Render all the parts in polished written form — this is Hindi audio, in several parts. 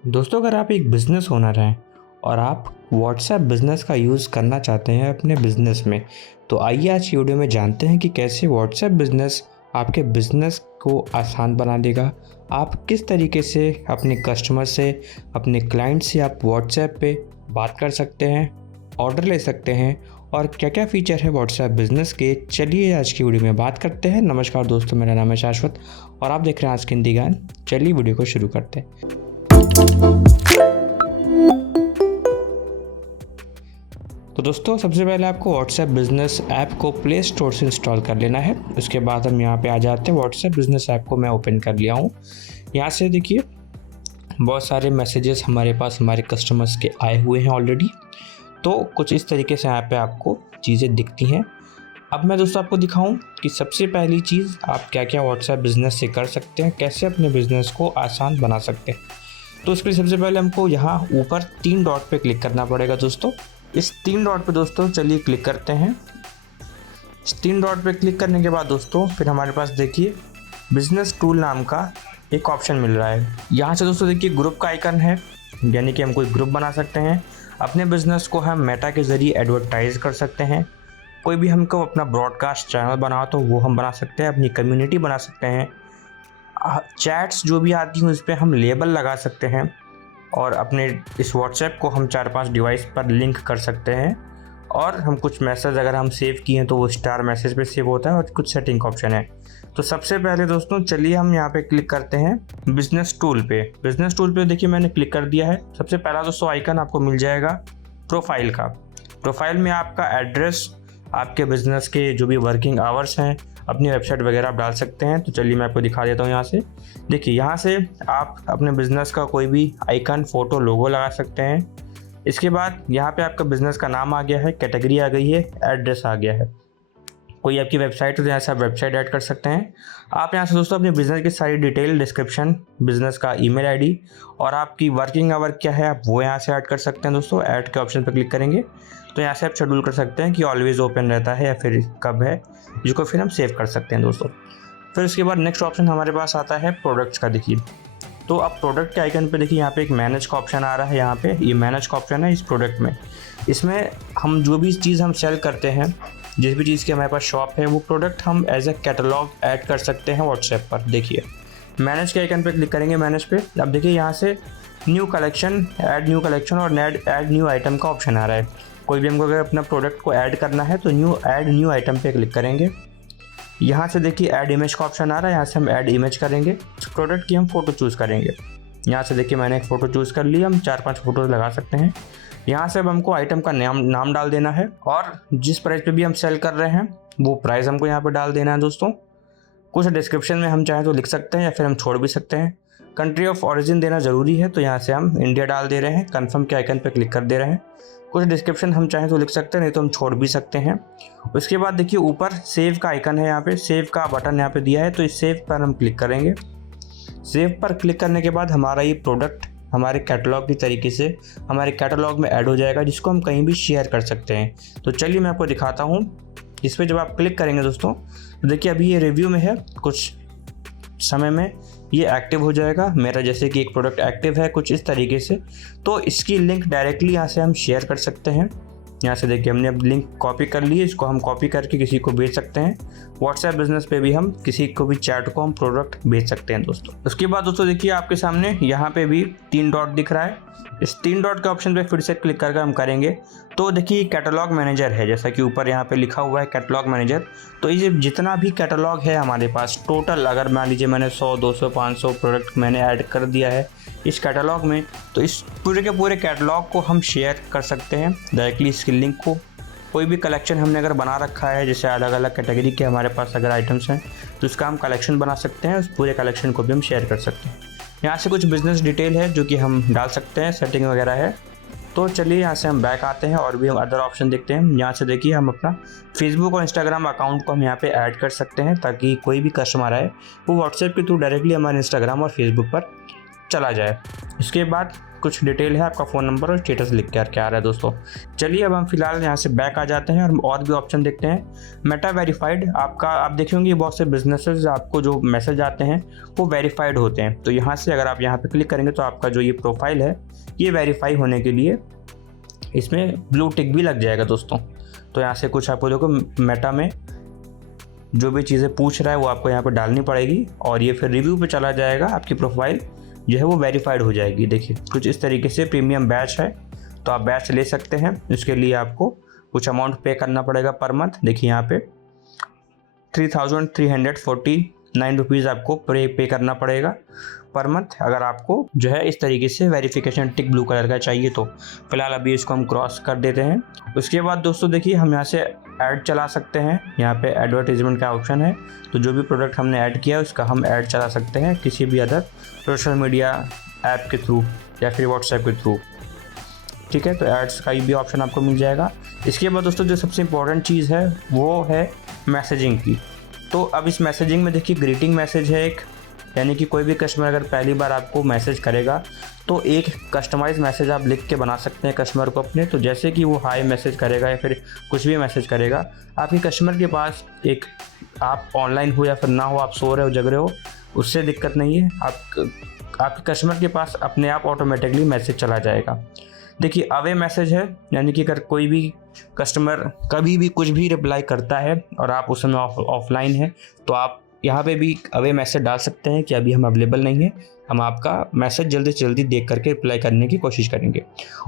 दोस्तों, अगर आप एक बिज़नेस ओनर हैं और आप व्हाट्सएप बिज़नेस का यूज़ करना चाहते हैं अपने बिज़नेस में, तो आइए आज की वीडियो में जानते हैं कि कैसे व्हाट्सएप बिज़नेस आपके बिज़नेस को आसान बना देगा। आप किस तरीके से अपने कस्टमर से, अपने क्लाइंट से आप व्हाट्सएप पे बात कर सकते हैं, ऑर्डर ले सकते हैं और क्या-क्या फ़ीचर है व्हाट्सएप बिज़नेस के। चलिए आज की वीडियो में बात करते हैं। नमस्कार दोस्तों, मेरा नाम है शाश्वत और आप देख रहे हैं आज के हिंदी ज्ञान। चलिए वीडियो को शुरू करते हैं। तो दोस्तों, सबसे पहले आपको व्हाट्सएप बिज़नेस ऐप को प्ले स्टोर से इंस्टॉल कर लेना है। उसके बाद हम यहाँ पे आ जाते हैं। व्हाट्सएप बिज़नेस ऐप को मैं ओपन कर लिया हूँ। यहाँ से देखिए बहुत सारे मैसेजेस हमारे पास हमारे कस्टमर्स के आए हुए हैं ऑलरेडी। तो कुछ इस तरीके से यहाँ पे आपको चीज़ें दिखती हैं। अब मैं दोस्तों आपको दिखाऊं कि सबसे पहली चीज़ आप क्या क्या व्हाट्सएप बिज़नेस से कर सकते हैं, कैसे अपने बिज़नेस को आसान बना सकते हैं। तो उसके लिए सबसे पहले हमको यहाँ ऊपर 3 डॉट पे क्लिक करना पड़ेगा दोस्तों। इस 3 डॉट पे दोस्तों चलिए क्लिक करते हैं। इस 3 डॉट पे क्लिक करने के बाद दोस्तों फिर हमारे पास देखिए बिज़नेस टूल नाम का एक ऑप्शन मिल रहा है। यहाँ से दोस्तों देखिए ग्रुप का आइकन है, यानी कि हम कोई ग्रुप बना सकते हैं। अपने बिज़नेस को हम मेटा के ज़रिए एडवर्टाइज़ कर सकते हैं। कोई भी हमको अपना ब्रॉडकास्ट चैनल बना तो वो हम बना सकते हैं, अपनी कम्युनिटी बना सकते हैं। चैट्स जो भी आती हैं उस पर हम लेबल लगा सकते हैं और अपने इस व्हाट्सएप को हम 4-5 डिवाइस पर लिंक कर सकते हैं। और हम कुछ मैसेज अगर हम सेव किए हैं तो वो स्टार मैसेज पे सेव होता है और कुछ सेटिंग का ऑप्शन है। तो सबसे पहले दोस्तों चलिए हम यहाँ पे क्लिक करते हैं बिज़नेस टूल पे। बिज़नेस टूल पे देखिए मैंने क्लिक कर दिया है। सबसे पहला दोस्तों आइकन आपको मिल जाएगा प्रोफाइल का। प्रोफाइल में आपका एड्रेस, आपके बिज़नेस के जो भी वर्किंग आवर्स हैं, अपनी वेबसाइट वगैरह आप डाल सकते हैं। तो चलिए मैं आपको दिखा देता हूँ। यहाँ से देखिए, यहाँ से आप अपने बिज़नेस का कोई भी आइकन, फ़ोटो, लोगो लगा सकते हैं। इसके बाद यहाँ पे आपका बिज़नेस का नाम आ गया है, कैटेगरी आ गई है, एड्रेस आ गया है। कोई आपकी वेबसाइट है तो यहाँ से आप वेबसाइट ऐड कर सकते हैं। आप यहाँ से दोस्तों अपने बिज़नेस की सारी डिटेल, डिस्क्रिप्शन, बिज़नेस का ईमेल आईडी और आपकी वर्किंग आवर क्या है आप वो यहाँ से ऐड कर सकते हैं दोस्तों। ऐड के ऑप्शन पर क्लिक करेंगे तो यहाँ से आप शेड्यूल कर सकते हैं कि ऑलवेज़ ओपन रहता है या फिर कब है, जिसको फिर हम सेव कर सकते हैं दोस्तों। फिर उसके बाद नेक्स्ट ऑप्शन हमारे पास आता है प्रोडक्ट्स का। देखिए तो अब प्रोडक्ट के आइकन पे देखिए यहाँ पे एक मैनेज का ऑप्शन आ रहा है। यहाँ पे ये मैनेज का ऑप्शन है इस प्रोडक्ट में। इसमें हम जो भी चीज़ हम सेल करते हैं, जिस भी चीज़ की हमारे पास शॉप है, वो प्रोडक्ट हम एज ए कैटलॉग ऐड कर सकते हैं व्हाट्सएप पर। देखिए मैनेज के आइकन पे क्लिक करेंगे, मैनेज पे। अब देखिए यहाँ से new collection, add new collection और ऐड न्यू आइटम का ऑप्शन आ रहा है। कोई भी हमको अगर अपना प्रोडक्ट को ऐड करना है तो ऐड न्यू आइटम पे क्लिक करेंगे। यहाँ से देखिए ऐड इमेज का ऑप्शन आ रहा है। यहाँ से हम ऐड इमेज करेंगे, उस प्रोडक्ट की हम फ़ोटो चूज़ करेंगे। यहाँ से देखिए मैंने एक फ़ोटो चूज़ कर ली। हम 4-5 फ़ोटोज़ लगा सकते हैं। यहाँ से अब हमको आइटम का नाम डाल देना है और जिस प्राइस पे भी हम सेल कर रहे हैं वो प्राइस हमको यहाँ पे डाल देना है दोस्तों। कुछ डिस्क्रिप्शन में हम चाहें तो लिख सकते हैं या फिर हम छोड़ भी सकते हैं। कंट्री ऑफ ओरिजिन देना ज़रूरी है, तो यहाँ से हम इंडिया डाल दे रहे हैं। कन्फर्म के आइकन पे क्लिक कर दे रहे हैं। कुछ डिस्क्रिप्शन हम चाहें तो लिख सकते हैं, नहीं तो हम छोड़ भी सकते हैं। उसके बाद देखिए ऊपर सेव का आइकन है, यहाँ पे सेव का बटन यहाँ पे दिया है, तो इस सेव पर हम क्लिक करेंगे। सेव पर क्लिक करने के बाद हमारा ये प्रोडक्ट हमारे कैटलॉग की तरीके से हमारे कैटलॉग में ऐड हो जाएगा, जिसको हम कहीं भी शेयर कर सकते हैं। तो चलिए मैं आपको दिखाता हूँ। इस पर जब आप क्लिक करेंगे दोस्तों तो देखिए अभी ये रिव्यू में है, कुछ समय में ये एक्टिव हो जाएगा। मेरा जैसे कि एक प्रोडक्ट एक्टिव है कुछ इस तरीके से, तो इसकी लिंक डायरेक्टली यहाँ से हम शेयर कर सकते हैं। यहाँ से देखिए हमने अब लिंक कॉपी कर ली है, इसको हम कॉपी करके किसी को भेज सकते हैं। व्हाट्सएप बिज़नेस पे भी हम किसी को भी चैट को हम प्रोडक्ट भेज सकते हैं दोस्तों। उसके बाद दोस्तों देखिए आपके सामने यहाँ पे भी 3 डॉट दिख रहा है। इस 3 डॉट के ऑप्शन पे फिर से क्लिक करके हम करेंगे तो देखिए कैटलॉग मैनेजर है, जैसा कि ऊपर यहाँ पे लिखा हुआ है कैटलॉग मैनेजर। तो ये जितना भी कैटलॉग है हमारे पास टोटल, अगर मान लीजिए मैंने 100, 200, 500 प्रोडक्ट मैंने ऐड कर दिया है इस कैटलॉग में, तो इस पूरे के पूरे कैटलॉग को हम शेयर कर सकते हैं डायरेक्टली इसकी लिंक को। कोई भी कलेक्शन हमने अगर बना रखा है, जैसे अलग अलग कैटेगरी के हमारे पास अगर आइटम्स हैं तो उसका हम कलेक्शन बना सकते हैं, उस पूरे कलेक्शन को भी हम शेयर कर सकते हैं। यहाँ से कुछ बिज़नेस डिटेल है जो कि हम डाल सकते हैं, सेटिंग वगैरह है। तो चलिए यहाँ से हम बैक आते हैं और भी हम अदर ऑप्शन देखते हैं। यहाँ से देखिए हम अपना फेसबुक और इंस्टाग्राम अकाउंट को हम यहाँ पे ऐड कर सकते हैं, ताकि कोई भी कस्टमर आए वो व्हाट्सएप के थ्रू डायरेक्टली हमारे इंस्टाग्राम और फेसबुक पर चला जाए। इसके बाद कुछ डिटेल है, आपका फ़ोन नंबर और स्टेटस लिख के आ रहा है दोस्तों। चलिए अब हम फिलहाल यहाँ से बैक आ जाते हैं और भी ऑप्शन देखते हैं। मेटा वेरीफाइड, आपका आप देखे होंगे बहुत से बिजनेसेस आपको जो मैसेज आते हैं वो वेरीफाइड होते हैं। तो यहाँ से अगर आप यहाँ पे क्लिक करेंगे तो आपका जो ये प्रोफाइल है ये वेरीफाई होने के लिए इसमें ब्लू टिक भी लग जाएगा दोस्तों। तो यहाँ से कुछ आपको देखो मेटा में जो भी चीज़ें पूछ रहा है वो आपको यहाँ पर डालनी पड़ेगी और ये फिर रिव्यू पे चला जाएगा, आपकी प्रोफाइल जो है वो वेरीफाइड हो जाएगी। देखिए कुछ इस तरीके से प्रीमियम बैच है, तो आप बैच ले सकते हैं। इसके लिए आपको कुछ अमाउंट पे करना पड़ेगा पर मंथ। देखिए यहाँ पे 3,349 रुपीज़ आपको पे करना पड़ेगा पर मंथ, अगर आपको जो है इस तरीके से वेरिफिकेशन टिक ब्लू कलर का चाहिए तो। फिलहाल अभी इसको हम क्रॉस कर देते हैं। उसके बाद दोस्तों देखिए हम यहाँ से ऐड चला सकते हैं। यहाँ पे एडवर्टीजमेंट का ऑप्शन है, तो जो भी प्रोडक्ट हमने ऐड किया है उसका हम ऐड चला सकते हैं किसी भी अदर सोशल मीडिया ऐप के थ्रू या फिर व्हाट्सएप के थ्रू। ठीक है, तो एड्स का भी ऑप्शन आपको मिल जाएगा। इसके बाद दोस्तों जो सबसे इम्पोर्टेंट चीज़ है वो है मैसेजिंग की। तो अब इस मैसेजिंग में देखिए ग्रीटिंग मैसेज है एक, यानी कि कोई भी कस्टमर अगर पहली बार आपको मैसेज करेगा तो एक कस्टमाइज मैसेज आप लिख के बना सकते हैं कस्टमर को अपने। तो जैसे कि वो हाय मैसेज करेगा या फिर कुछ भी मैसेज करेगा, आपके कस्टमर के पास एक, आप ऑनलाइन हो या फिर ना हो, आप सो रहे हो जग रहे हो, उससे दिक्कत नहीं है। आपके कस्टमर के पास अपने आप ऑटोमेटिकली मैसेज चला जाएगा। देखिए अवे मैसेज है, यानी कि अगर कोई भी कस्टमर कभी भी कुछ भी रिप्लाई करता है और आप उस समय ऑफलाइन है तो आप यहाँ पे भी अवे मैसेज डाल सकते हैं कि अभी हम अवेलेबल नहीं है, हम आपका मैसेज जल्दी से जल्दी देख करके रिप्लाई करने की कोशिश करेंगे।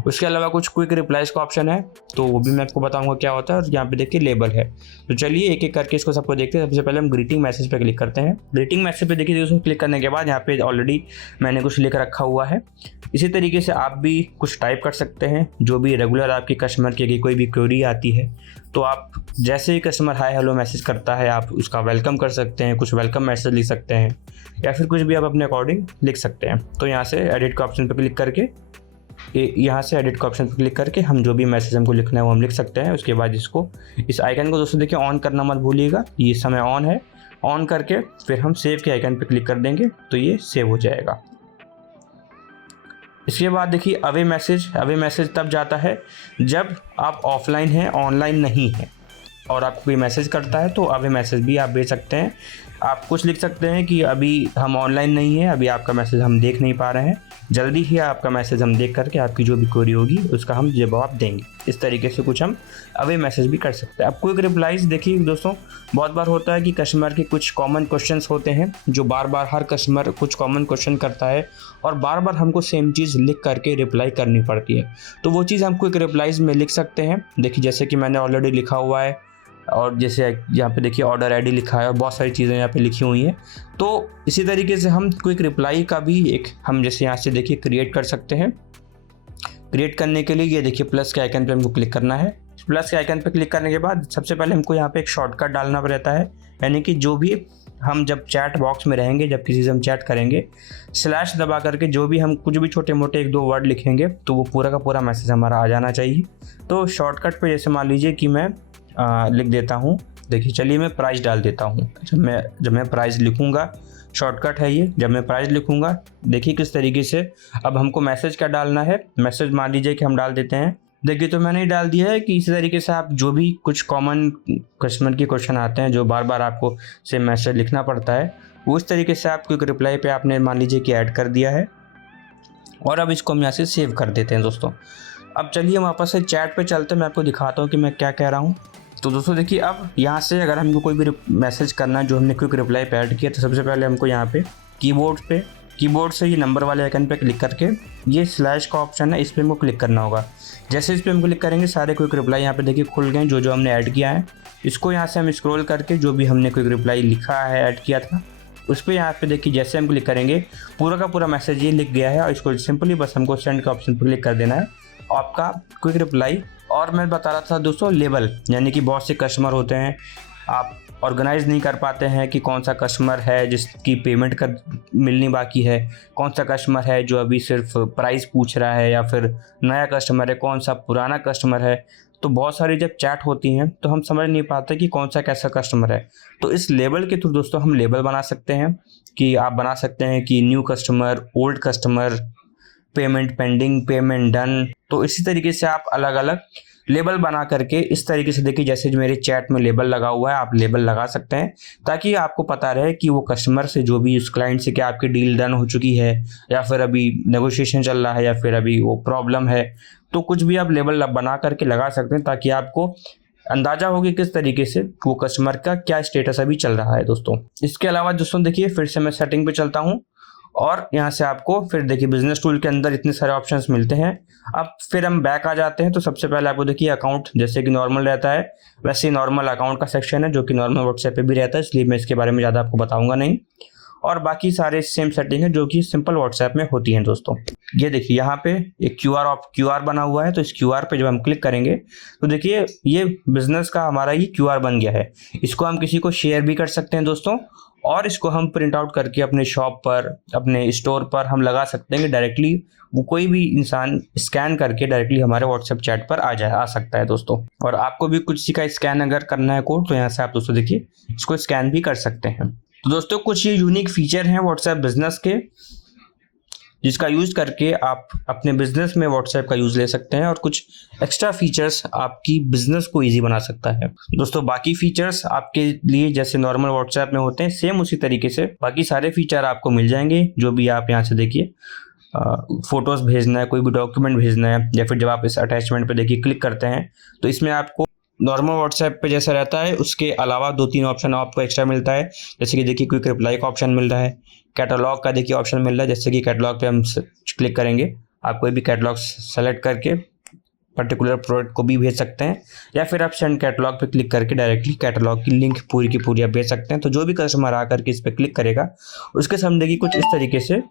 उसके अलावा कुछ क्विक रिप्लाईज का ऑप्शन है, तो वो भी मैं आपको बताऊंगा क्या होता है। और यहाँ पे देखिए लेबल है। तो चलिए एक एक करके इसको सबको देखते हैं। सबसे पहले हम ग्रीटिंग मैसेज पे क्लिक करते हैं। ग्रीटिंग मैसेज पे देखिए उसको क्लिक करने के बाद यहाँ पे ऑलरेडी मैंने कुछ लिख रखा हुआ है। इसी तरीके से आप भी कुछ टाइप कर सकते हैं, जो भी रेगुलर आपकी कस्टमर की कोई भी क्वेरी आती है तो आप जैसे ही कस्टमर हाय हेलो मैसेज करता है आप उसका वेलकम कर सकते हैं, कुछ वेलकम मैसेज लिख सकते हैं या फिर कुछ भी आप अपने अकॉर्डिंग लिख सकते हैं। तो यहाँ से एडिट के ऑप्शन पर क्लिक करके हम जो भी मैसेज हमको लिखना है वो हम लिख सकते हैं। उसके बाद इसको इस आइकन को दोस्तों देखिए ऑन करना मत भूलिएगा, ये इस समय ऑन है। ऑन करके फिर हम सेव के आइकन पर क्लिक कर देंगे तो ये सेव हो जाएगा। इसके बाद देखिए अवे मैसेज तब जाता है जब आप ऑफलाइन हैं, ऑनलाइन नहीं हैं और आपको कोई मैसेज करता है तो अवे मैसेज भी आप भेज सकते हैं। आप कुछ लिख सकते हैं कि अभी हम ऑनलाइन नहीं हैं, अभी आपका मैसेज हम देख नहीं पा रहे हैं, जल्दी ही आपका मैसेज हम देख करके आपकी जो भी क्वेरी होगी उसका हम जवाब देंगे। इस तरीके से कुछ हम अवे मैसेज भी कर सकते हैं। अब क्विक रिप्लाईज देखिए दोस्तों, बहुत बार होता है कि कस्टमर के कुछ कॉमन क्वेश्चंस होते हैं जो बार बार हर कस्टमर कुछ कॉमन क्वेश्चन करता है और बार बार हमको सेम चीज़ लिख करके रिप्लाई करनी पड़ती है। तो वो चीज़ हम क्विक रिप्लाईज में लिख सकते हैं। देखिए जैसे कि मैंने ऑलरेडी लिखा हुआ है और जैसे यहाँ पे देखिए ऑर्डर आईडी लिखा है और बहुत सारी चीज़ें यहाँ पे लिखी हुई हैं। तो इसी तरीके से हम क्विक रिप्लाई का भी एक हम जैसे यहाँ से देखिए क्रिएट कर सकते हैं। क्रिएट करने के लिए ये देखिए प्लस के आइकन पे हमको क्लिक करना है। प्लस के आइकन पे क्लिक करने के बाद सबसे पहले हमको यहाँ पे एक शॉर्टकट डालना रहता है, यानी कि जो भी हम जब चैट बॉक्स में रहेंगे, जब किसी से हम चैट करेंगे, स्लैश दबा करके जो भी हम कुछ भी छोटे मोटे एक दो वर्ड लिखेंगे तो वो पूरा का पूरा मैसेज हमारा आ जाना चाहिए। तो शॉर्टकट पे जैसे मान लीजिए कि मैं लिख देता हूँ, देखिए चलिए मैं प्राइस डाल देता हूँ। जब मैं प्राइस लिखूँगा, शॉर्टकट है ये, जब मैं प्राइस लिखूँगा देखिए किस तरीके से अब हमको मैसेज क्या डालना है। मैसेज मान लीजिए कि हम डाल देते हैं, देखिए तो मैंने डाल दिया है कि इसी तरीके से आप जो भी कुछ कॉमन कस्टमर के क्वेश्चन आते हैं जो बार बार आपको सेम मैसेज लिखना पड़ता है, वो इस तरीके से आप क्विक रिप्लाई पे आपने मान लीजिए कि ऐड कर दिया है। और अब इसको हम यहाँ से सेव कर देते हैं दोस्तों। अब चलिए हम वापस से चैट पे चलते हैं, मैं आपको दिखाता हूँ कि मैं क्या कह रहा हूँ। तो दोस्तों देखिए अब यहाँ से अगर हमको कोई भी मैसेज करना है जो हमने क्विक रिप्लाई पे ऐड किया, तो सबसे पहले हमको यहाँ पे कीबोर्ड से ये नंबर वाले आइकन पे क्लिक करके ये स्लैश का ऑप्शन है, इस पर हमको क्लिक करना होगा। जैसे इस पर हम क्लिक करेंगे सारे क्विक रिप्लाई यहाँ पे देखिए खुल गए जो हमने ऐड किया है। इसको यहाँ से हम स्क्रॉल करके जो भी हमने क्विक रिप्लाई लिखा है, ऐड किया था, उस पर यहाँ पे देखिए जैसे हम क्लिक करेंगे पूरा का पूरा मैसेज ये लिख गया है और इसको सिंपली बस हमको सेंड का ऑप्शन पर क्लिक कर देना है, आपका क्विक रिप्लाई। और मैं बता रहा था दोस्तों लेबल, यानी कि बहुत से कस्टमर होते हैं, आप ऑर्गेनाइज नहीं कर पाते हैं कि कौन सा कस्टमर है जिसकी पेमेंट कर मिलनी बाकी है, कौन सा कस्टमर है जो अभी सिर्फ प्राइस पूछ रहा है, या फिर नया कस्टमर है, कौन सा पुराना कस्टमर है। तो बहुत सारी जब चैट होती हैं तो हम समझ नहीं पाते कि कौन सा कैसा कस्टमर है। तो इस लेबल के थ्रू दोस्तों हम लेबल बना सकते हैं। कि आप बना सकते हैं कि new customer, old customer, payment pending, payment done. तो इसी तरीके से आप अलग अलग लेबल बना करके इस तरीके से देखिए, जैसे मेरे चैट में लेबल लगा हुआ है, आप लेबल लगा सकते हैं ताकि आपको पता रहे कि वो कस्टमर से जो भी उस क्लाइंट से क्या आपकी डील डन हो चुकी है या फिर अभी नेगोशिएशन चल रहा है या फिर अभी वो प्रॉब्लम है। तो कुछ भी आप लेबल बना करके लगा सकते हैं ताकि आपको अंदाजा हो कि किस तरीके से वो कस्टमर का क्या स्टेटस अभी चल रहा है दोस्तों। इसके अलावा दोस्तों देखिए, फिर से मैं सेटिंग पे चलता हूँ और यहाँ से आपको फिर देखिए बिजनेस टूल के अंदर इतने सारे ऑप्शंस मिलते हैं। अब फिर हम बैक आ जाते हैं। तो सबसे पहले आपको देखिए अकाउंट जैसे कि नॉर्मल रहता है वैसे ही नॉर्मल अकाउंट का सेक्शन है जो कि नॉर्मल व्हाट्सएप पे भी रहता है, इसलिए मैं इसके बारे में ज़्यादा आपको बताऊंगा नहीं। और बाकी सारे सेम सेटिंग है जो कि सिंपल व्हाट्सएप में होती हैं दोस्तों। ये देखिए यहाँ पे एक क्यूआर बना हुआ है, तो इस क्यूआर पे जब हम क्लिक करेंगे तो देखिए ये बिजनेस का हमारा ये क्यूआर बन गया है। इसको हम किसी को शेयर भी कर सकते हैं दोस्तों, और इसको हम प्रिंट आउट करके अपने शॉप पर, अपने स्टोर पर हम लगा सकते हैं कि डायरेक्टली वो कोई भी इंसान स्कैन करके डायरेक्टली हमारे व्हाट्सएप चैट पर आ सकता है दोस्तों। और आपको भी कुछ का स्कैन अगर करना है कोड, तो यहाँ से आप दोस्तों देखिए इसको स्कैन भी कर सकते हैं। तो दोस्तों कुछ ये यूनिक फीचर हैं व्हाट्सएप बिजनेस के, जिसका यूज करके आप अपने बिजनेस में व्हाट्सएप का यूज ले सकते हैं और कुछ एक्स्ट्रा फीचर्स आपकी बिजनेस को इजी बना सकता है दोस्तों। बाकी फीचर्स आपके लिए जैसे नॉर्मल व्हाट्सएप में होते हैं सेम उसी तरीके से बाकी सारे फीचर आपको मिल जाएंगे। जो भी आप यहाँ से देखिए फोटोज भेजना है, कोई भी डॉक्यूमेंट भेजना है, या फिर जब आप इस अटैचमेंट पे देखिए क्लिक करते हैं तो इसमें आपको नॉर्मल व्हाट्सएप पे जैसा रहता है उसके अलावा 2-3 ऑप्शन आपको एक्स्ट्रा मिलता है। जैसे कि देखिए क्विक रिप्लाई का ऑप्शन मिल रहा है, कैटलॉग का देखिए ऑप्शन मिल रहा है। जैसे कि कैटलॉग पे हम क्लिक करेंगे, आप कोई भी कैटलॉग सेलेक्ट करके पर्टिकुलर प्रोडक्ट को भी भेज सकते हैं, या फिर आप सेंड कैटलॉग पे क्लिक करके डायरेक्टली कैटलॉग की लिंक पूरी की पूरी आप भेज सकते हैं। तो जो भी कस्टमर आकर के इस पर क्लिक करेगा उसके सामने की कुछ इस तरीके से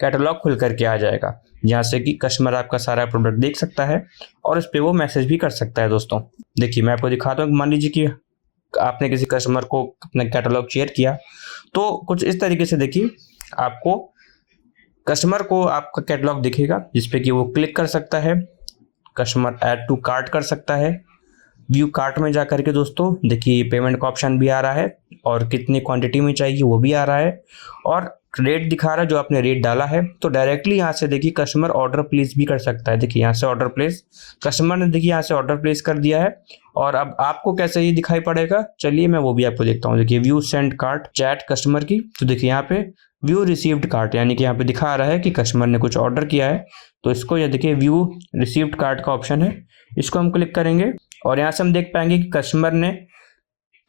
कैटलॉग खुल करके आ जाएगा, जहाँ से कि कस्टमर आपका सारा प्रोडक्ट देख सकता है और इस पर वो मैसेज भी कर सकता है दोस्तों। देखिए मैं आपको दिखाता हूँ, मान लीजिए कि आपने किसी कस्टमर को अपना कैटलॉग शेयर किया, तो कुछ इस तरीके से देखिए आपको कस्टमर को आपका कैटलॉग दिखेगा जिसपे कि वो क्लिक कर सकता है, कस्टमर ऐड टू कार्ट कर सकता है, व्यू कार्ट में जा करके दोस्तों देखिए पेमेंट का ऑप्शन भी आ रहा है और कितनी क्वांटिटी में चाहिए वो भी आ रहा है, और रेट दिखा रहा है जो आपने रेट डाला है। तो डायरेक्टली यहाँ से देखिए कस्टमर ऑर्डर प्लेस भी कर सकता है। देखिए यहाँ से ऑर्डर प्लेस, कस्टमर ने देखिए यहाँ से ऑर्डर प्लेस कर दिया है। और अब आपको कैसे ये दिखाई पड़ेगा, चलिए मैं वो भी आपको देखता हूँ। देखिए view send cart chat customer की, तो देखिए यहाँ पे व्यू रिसीव्ड कार्ट, यानी कि यहाँ पे दिखा रहा है कि कस्टमर ने कुछ ऑर्डर किया है। तो इसको ये देखिए व्यू रिसीव्ड कार्ट का ऑप्शन है, इसको हम क्लिक करेंगे और यहाँ से हम देख पाएंगे कि कस्टमर ने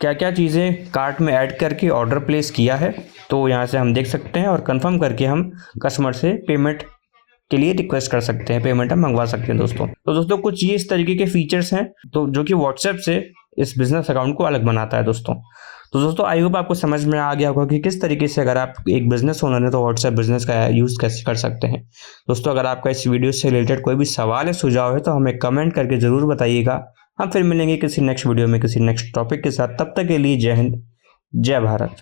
क्या क्या चीज़ें कार्ट में ऐड करके ऑर्डर प्लेस किया है। तो यहाँ से हम देख सकते हैं और कंफर्म करके हम कस्टमर से पेमेंट के लिए रिक्वेस्ट कर सकते हैं, पेमेंट हम मंगवा सकते हैं दोस्तों। तो दोस्तों कुछ ये इस तरीके के फीचर्स हैं तो जो कि व्हाट्सएप से इस बिजनेस अकाउंट को अलग बनाता है दोस्तों। तो दोस्तों आई होप आपको समझ में आ गया होगा कि किस तरीके से अगर आप एक बिजनेस ओनर है तो व्हाट्सएप बिजनेस का यूज़ कैसे कर सकते हैं। दोस्तों अगर आपका इस वीडियो से रिलेटेड कोई भी सवाल है, सुझाव है, तो हमें कमेंट करके ज़रूर बताइएगा। हम फिर मिलेंगे किसी नेक्स्ट वीडियो में किसी नेक्स्ट टॉपिक के साथ। तब तक के लिए जय हिंद, जय भारत।